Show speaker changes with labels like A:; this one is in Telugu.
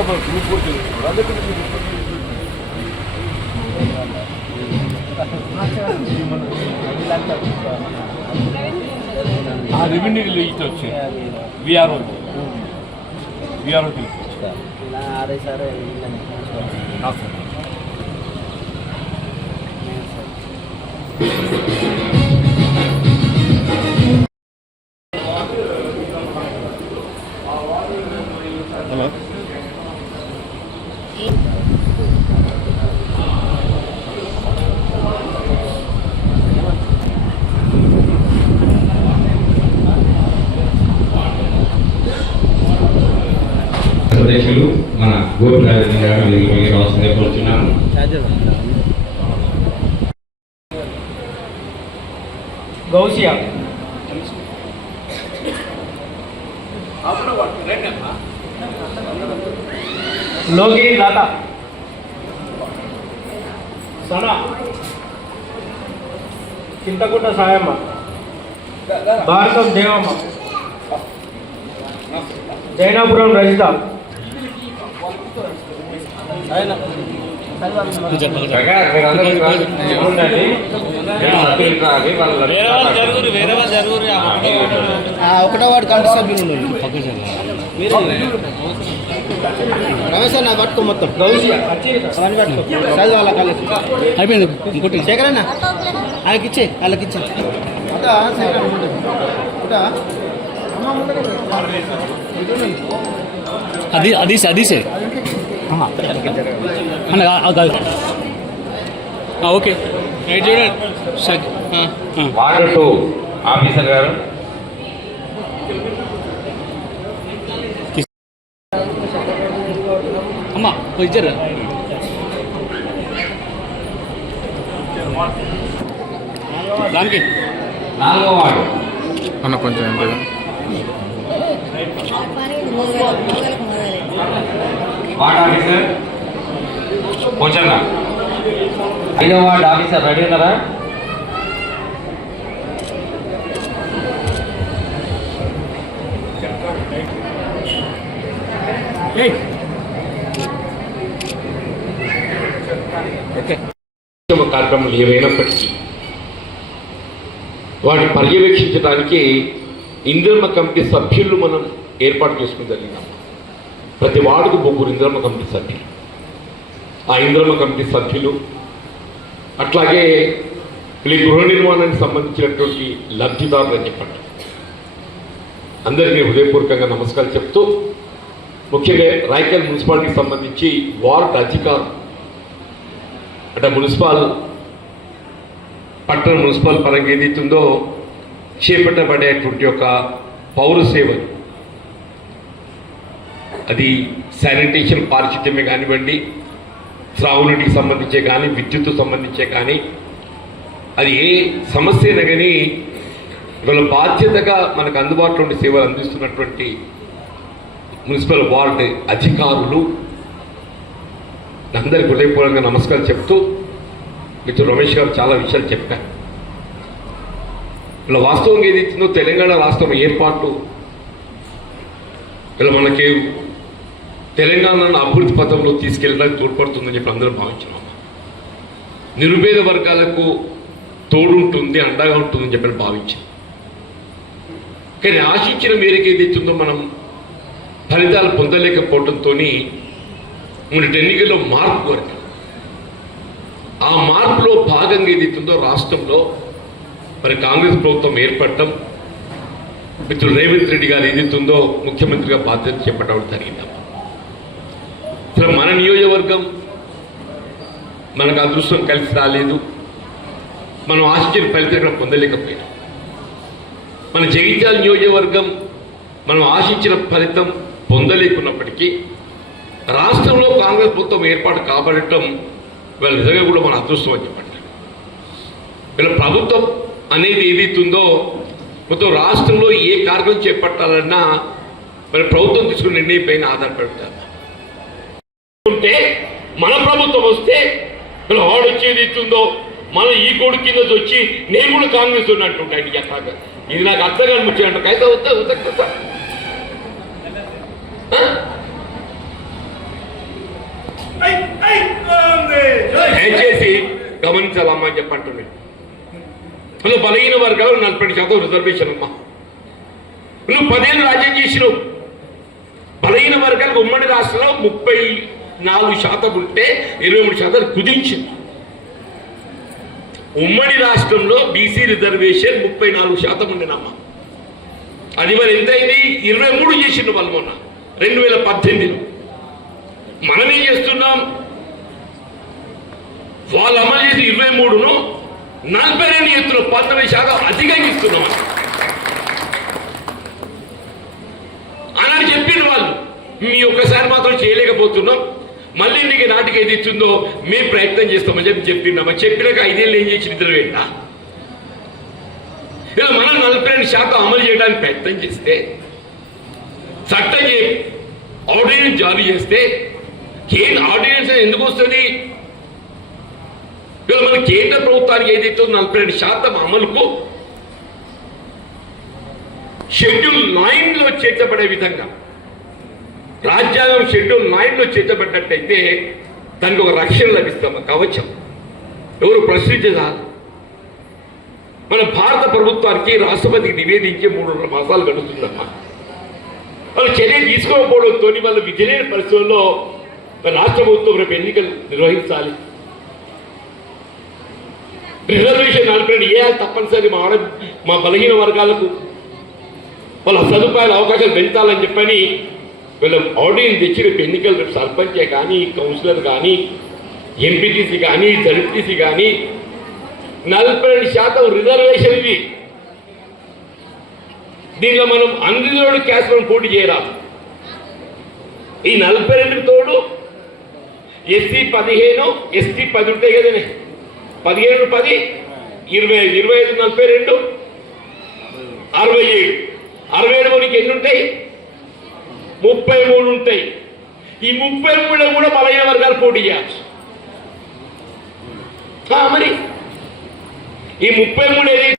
A: పక్క గ్రూప్ కూడా తెలుసుకోవాలి అదే కదా మీరు ఉత్పత్తి చేసేది. ఆ రెవెన్యూ ఇచ్చి విఆర్ఓ విఆర్ఓ
B: అధ్యక్షులు మన గోపి రాజేంద్ర గారు వేదికపైకి రావాల్సిందిగా కోరుతున్నాను
C: గౌసియా. లోకి లత సనా. చింతకుంట సాయమ్మ. భారతం దేవమ్మ. జైనాపురం రజిత.
D: ఒకటో వాడు కంటి సభ్యులు రమేష్ అన్న పట్టుకో మొత్తం అవన్నీ పట్టుకో చదువు వాళ్ళ కాలేజ్
E: అయిపోయింది ఇంకోటి
D: శేఖర్ అన్న వాళ్ళకి ఇచ్చే వాళ్ళకి ఇచ్చే
E: అది అది అదీసే ఓకే రైట్ చూడండి సరే ఆ, ఆ.
B: వాటర్ టూ ఆఫీసర్ గారు
E: అమ్మా ఇచ్చారు దానికి
B: నాలుగో వార్డు
F: అన్న కొంచెం ఎంత
B: వార్డ్ ఆఫీసర్? పోచన్న ఐదో వార్డ్ ఆఫీసర్ రెడీ ఉన్నారా? కార్యక్రమాలు ఏవైనప్పటికీ వాటిని పర్యవేక్షించడానికి ఇంద్రమ కమిటీ సభ్యులు మనం ఏర్పాటు చేసుకుని జరిగినాం. ప్రతి వార్డుకు ముగ్గురు ఇంద్రమ కమిటీ సభ్యులు. ఆ ఇంద్రమ కమిటీ సభ్యులు అట్లాగే వీళ్ళ గృహ నిర్మాణానికి సంబంధించినటువంటి లబ్ధిదారులు అని చెప్పండి. అందరికీ హృదయపూర్వకంగా నమస్కారం చెప్తూ ముఖ్యంగా రాయకల్ మున్సిపాలిటీకి సంబంధించి వార్డ్ అధికారం అంటే మున్సిపల్ పట్టణ మున్సిపల్ పరంగా ఏదైతుందో చేపట్టబడేటువంటి ఒక పౌర సేవలు. అది శానిటేషన్ పారిశుద్ధ్యమే కానివ్వండి త్రాగునీటికి సంబంధించే కానీ విద్యుత్ సంబంధించే కానీ అది ఏ సమస్య అయినా కానీ వీళ్ళ బాధ్యతగా మనకు అందుబాటులో ఉండే సేవలు అందిస్తున్నటువంటి మున్సిపల్ వార్డు అధికారులు అందరికి హృదయపూర్వకంగా నమస్కారం చెప్తూ మిత్రుడు రమేష్ గారు చాలా విషయాలు చెప్పారు. ఇలా వాస్తవం ఏదైతుందో తెలంగాణ రాష్ట్రం ఏర్పాటు ఇలా మనకి తెలంగాణను అభివృద్ధి పథంలో తీసుకెళ్ళడానికి తోడ్పడుతుందని చెప్పి అందరూ భావించినాం నిరుపేద వర్గాలకు తోడుంటుంది అండగా ఉంటుందని చెప్పి భావించాం. కానీ ఆశించిన మేరకు ఏదైతుందో మనం ఫలితాలు పొందలేకపోవడంతో మన ఎన్నికల్లో మార్పు వరకు ఆ మార్పులో భాగంగా ఏదైతుందో రాష్ట్రంలో మరి కాంగ్రెస్ ప్రభుత్వం ఏర్పడటం మిత్రుడు రేవంత్ రెడ్డి గారు ఏదైతుందో ముఖ్యమంత్రిగా బాధ్యత చేపట్టడం జరిగిందమ్మా. అసలు మన నియోజకవర్గం మనకు అదృష్టం కలిసి రాలేదు. మనం ఆశించిన ఫలితం ఇక్కడ పొందలేకపోయాం. మన జగిత్యాల నియోజకవర్గం మనం ఆశించిన ఫలితం పొందలేకున్నప్పటికీ రాష్ట్రంలో కాంగ్రెస్ ప్రభుత్వం ఏర్పాటు కాబడటం వీళ్ళ నిజంగా కూడా మన అదృష్టం అని చెప్పండి. వీళ్ళ ప్రభుత్వం అనేది ఏదైతుందో మొత్తం రాష్ట్రంలో ఏ కార్యక్రమం చేపట్టాలన్నా మరి ప్రభుత్వం తీసుకున్న నిర్ణయం పైన ఆధారపడతారు ప్రభుత్వం వస్తే మన వాడు వచ్చేది ఇస్తుందో మళ్ళీ ఈ కొడుకు కింద వచ్చి నేను కూడా కాంగ్రెస్ ఉన్నట్టుంటాను ఎట్లాగా ఇది నాకు అర్థం కనిపించాడు కైతే వస్తా ఉదక్త దయచేసి గమనించాలమ్మా అని చెప్పంటున్నాను నువ్వు బలహీన వర్గాలు నలభై శాతం రిజర్వేషన్ అమ్మా. నువ్వు పదేళ్ళు రాజ్యం చేసినావు. బలహీన వర్గాలకు ఉమ్మడి రాష్ట్రంలో ముప్పై నాలుగు శాతం ఉంటే ఇరవై మూడు శాతం కుదించింది. ఉమ్మడి రాష్ట్రంలో బీసీ రిజర్వేషన్ ముప్పై నాలుగు శాతం ఉండేనమ్మా అది మరి ఎంతైంది? ఇరవై మూడు చేసిండు వాళ్ళు మొన్న రెండు వేల పద్దెనిమిదిలో. మనం ఏం చేస్తున్నాం? వాళ్ళు అమలు చేసి ఇరవై మూడును నలభై రెండు ఎత్తులు పంతొమ్మిది శాతం అధికంగా ఇస్తున్నాం. అని చెప్పిన వాళ్ళు మీ ఒక్కసారి మాత్రం చేయలేకపోతున్నాం. మళ్ళీ నీకు నాటికి ఏది ఇచ్చిందో మేము ప్రయత్నం చేస్తామని చెప్పి చెప్పినామా చెప్పినాక ఐదేళ్ళు ఏం చేసి నిద్ర వేయండా ఇలా మనం నలభై రెండు శాతం అమలు చేయడానికి ప్రయత్నం చేస్తే చట్టం చే ఆర్డినెన్స్ జారీ చేస్తే కేంద్ర ఆర్డినెన్స్ ఎందుకు వస్తుంది? ఇలా మన కేంద్ర ప్రభుత్వానికి ఏదైతే ఇచ్చిందో నలభై రెండు శాతం అమలుకు షెడ్యూల్ లైన్లో చేర్చబడే విధంగా రాజ్యాంగం షెడ్యూల్ నైన్ చేర్చబడ్డట్టయితే దానికి ఒక రక్షణ లభిస్తాం కవచం. ఎవరు ప్రశ్నించదారు మన భారత ప్రభుత్వానికి రాష్ట్రపతికి నివేదించే మూడున్నర మాసాలు గడుస్తుందమ్మా. వాళ్ళు చర్య తీసుకోకపోవడంతో వాళ్ళు విధిలేని పరిస్థితుల్లో మన రాష్ట్ర ప్రభుత్వం రేపు ఎన్నికలు నిర్వహించాలి. రిజర్వేషన్ నడిపిన ఏ తప్పనిసరి మా ఆడ మా బలహీన వర్గాలకు వాళ్ళ సదుపాయాల అవకాశాలు పెంచాలని చెప్పని వీళ్ళ బాడీని తెచ్చి రేపు ఎన్నికలు రేపు సర్పంచే కానీ కౌన్సిలర్ కానీ ఎంపీటీసీ కానీ జడ్పీసీ కానీ నలభై రెండు శాతం రిజర్వేషన్ ఇది. దీనిలో మనం అన్రిజర్వ్డ్ క్యాస్ట్ మనం పోటీ చేయరాదు. ఈ నలభై రెండు తోడు ఎస్సీ పదిహేను ఎస్టీ పది ఉంటాయి కదనే? పదిహేను పది ఇరవై ఐదు ఇరవై ఐదు నలభై రెండు అరవై ఏడు. అరవై ఏడు మనకి ఎన్ని ఉంటాయి? ముప్పై మూడు ఉంటాయి. ఈ ముప్పై మూడు కూడా మలయ వర్గాలు పోటీ చేయాలి మరి ఈ ముప్పై మూడు ఏదైతే